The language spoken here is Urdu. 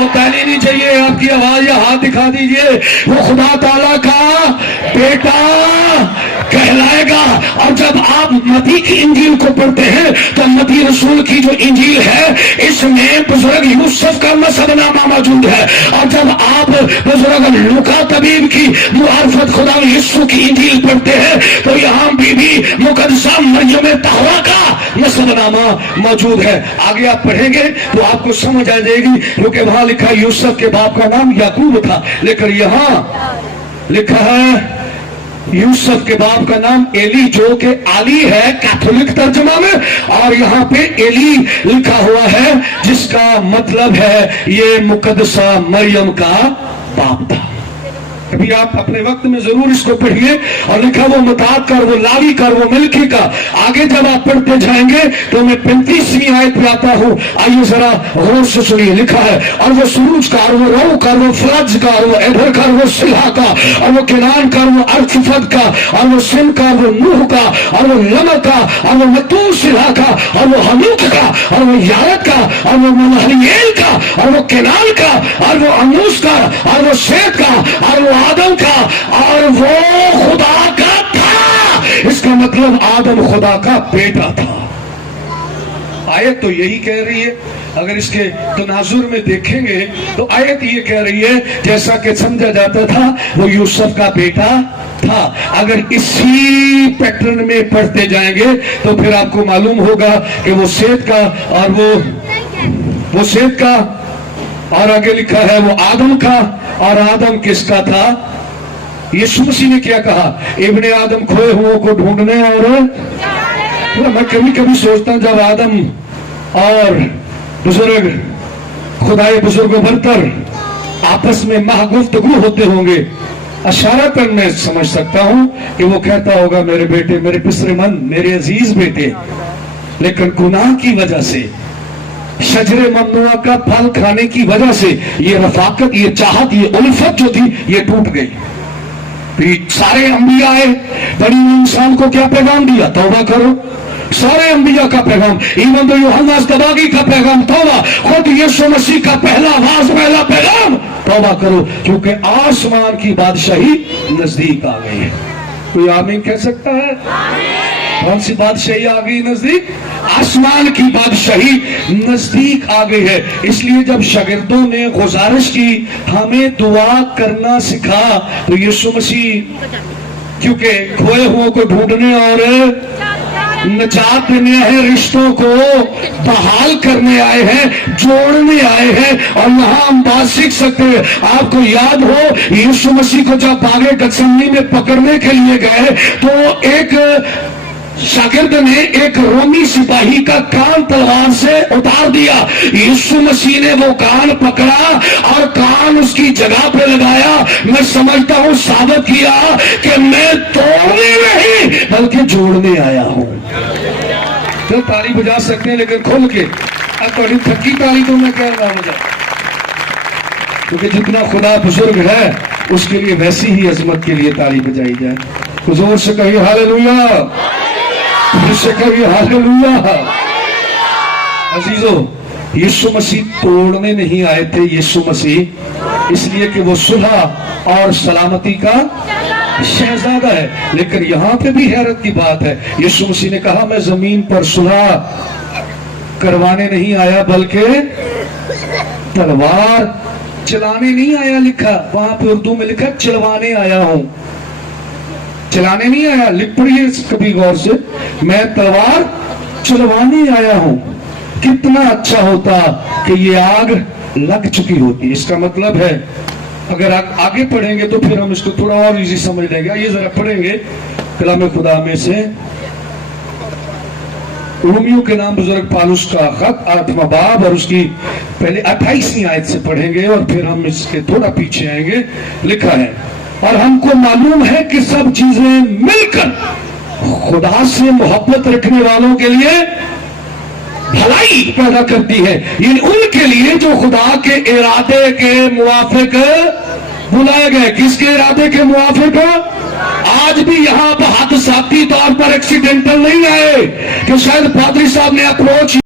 وہ پہلے نہیں چاہیے آپ کی آواز یا ہاتھ دکھا دیجئے. وہ خدا تعالیٰ کا بیٹا کہلائے گا. اور جب آپ متی کی انجیل کو پڑھتے ہیں تو متی رسول کی جو انجیل ہے اس میں بزرگ یوسف کا نسب نامہ موجود ہے. اور جب آپ بزرگ لوکا طبیب کی معرفت خدا یسوع کی انجیل پڑھتے ہیں تو یہاں بی بی مقدسہ مریم طاہرہ کا نسب نامہ موجود ہے. آگے آپ پڑھیں گے تو آپ کو سمجھ آ جائے گی کیونکہ وہاں لکھا یوسف کے باپ کا نام یعقوب تھا لیکن یہاں لکھا ہے یوسف کے باپ کا نام ایلی جو کہ علی ہے کیتھولک ترجمہ میں. اور یہاں پہ ایلی لکھا ہوا ہے جس کا مطلب ہے یہ مقدسہ مریم کا باپ تھا. کبھی آپ اپنے وقت میں ضرور اس کو پڑھیے. اور لکھا وہ متات کا وہ لاوی کا وہ ملکی کا. آگے جب آپ پڑھتے جائیں گے تو میں 35ویں آیت پہ آتا ہوں. آئیے ذرا غور سے سنیے. لکھا ہے اور وہ سروج کا اور وہ رو کا وہ فلج کا اور وہ ایدھر کا وہ سلحا کا اور وہ کنان کا وہ ارچفد کا اور وہ سن کا وہ نوح کا اور وہ لمع کا اور وہ متو سلحا کا اور وہ حنوک کا اور وہ یارت کا اور وہ منحلیل کا اور وہ کنان کا اور وہ اموس کا اور وہ سید کا اور وہ آدم کا اور وہ خدا کا تھا. اس کا مطلب آدم خدا کا بیٹا تھا. آیت تو یہی کہہ رہی ہے. اگر اس کے تناظر میں دیکھیں گے تو آیت یہ کہہ رہی ہے جیسا کہ سمجھا جاتا تھا وہ یوسف کا بیٹا تھا. اگر اسی پیٹرن میں پڑھتے جائیں گے تو پھر آپ کو معلوم ہوگا کہ وہ سید کا اور وہ سید کا اور آگے لکھا ہے وہ آدم کا. اور آدم کس کا تھا؟ یسوع مسیح نے کیا کہا؟ ابن آدم کھوئے ہوں کو ڈھونڈنے. اور میں کبھی کبھی سوچتا ہوں جب آدم اور بزرگ خدائے بزرگ و برتر آپس میں گفتگو ہوتے ہوں گے اشارتاً میں سمجھ سکتا ہوں کہ وہ کہتا ہوگا میرے بیٹے میرے پسر من میرے عزیز بیٹے. لیکن گناہ کی وجہ سے شجر ممنوع کا پھل کھانے کی وجہ سے یہ رفاقت یہ چاہت یہ الفت جو تھی یہ ٹوٹ گئی. سارے انبیاء آئے بڑی انسان کو کیا پیغام دیا؟ توبہ کرو. سارے انبیاء کا پیغام ایون تو یوحنا اسدباغی کا پیغام توبہ. خود یسوع مسیح کا پہلا آواز پہلا پیغام توبہ کرو کیونکہ آسمان کی بادشاہی نزدیک آ گئی ہے. کوئی آمین کہہ سکتا ہے؟ کون سی بادشاہی آ گئی نزدیک؟ آسمان کی بادشاہی نزدیک آ گئی ہے. اس لیے جب شاگردوں نے گزارش کی ہمیں دعا کرنا سکھا تو یسوع مسیح کیونکہ کھوئے ہوں کو ڈھونڈنے اور نجات دینے آئے ہیں رشتوں کو بحال کرنے آئے ہیں جوڑنے آئے ہیں. اور یہاں ہم بات سیکھ سکتے ہیں. آپ کو یاد ہو یسوع مسیح کو جب باغ گتسمنی میں پکڑنے کے لیے گئے تو ایک شاگرد نے ایک رومی سپاہی کا کان تلوار سے اتار دیا. یسوع مسیح نے وہ کان پکڑا اور کان اس کی جگہ پہ لگایا. میں سمجھتا ہوں ثابت کیا کہ میں توڑنے نہیں بلکہ جوڑنے آیا ہوں. تو تالی بجا سکتے ہیں لیکن کھول کے. تھوڑی تھکی تالی تو میں کہہ رہا ہوں کیونکہ جتنا خدا بزرگ ہے اس کے لیے ویسی ہی عظمت کے لیے تالی بجائی جائے. حضور سے کہیے ہاللویا. سے کہیے ہاللویا. عزیزو یسوع مسیح توڑنے نہیں آئے تھے. یسوع مسیح اس لیے کہ وہ صلح اور سلامتی کا شہزادہ ہے. لیکن یہاں پہ بھی حیرت کی بات ہے. یسوع مسیح نے کہا میں زمین پر صلح کروانے نہیں آیا بلکہ تلوار چلانے نہیں آیا. لکھا وہاں پہ اردو میں لکھا چلوانے آیا ہوں. چلانے نہیں آیا. لکھ پڑھیے کبھی غور سے. میں تلوار چلوانے آیا ہوں. کتنا اچھا ہوتا کہ یہ آگ لگ چکی ہوتی. اس کا مطلب ہے اگر آپ آگے پڑھیں گے تو پھر ہم اس کو تھوڑا اور ایزی سمجھ لیں گے. یہ ذرا پڑھیں گے کلام خدا میں سے رومیو کے نام بزرگ پالوس کا خط 8واں باب اور اس کی پہلے 28ویں آیت سے پڑھیں گے اور پھر ہم اس کے تھوڑا پیچھے آئیں گے. لکھا ہے اور ہم کو معلوم ہے کہ سب چیزیں مل کر خدا سے محبت رکھنے والوں کے لیے بھلائی پیدا کرتی ہے. یعنی ان کے لیے جو خدا کے ارادے کے موافق بلائے گئے. کس کے ارادے کے موافق؟ آج بھی یہاں حادثاتی طور پر ایکسیڈنٹل نہیں آئے کہ شاید پادری صاحب نے اپروچ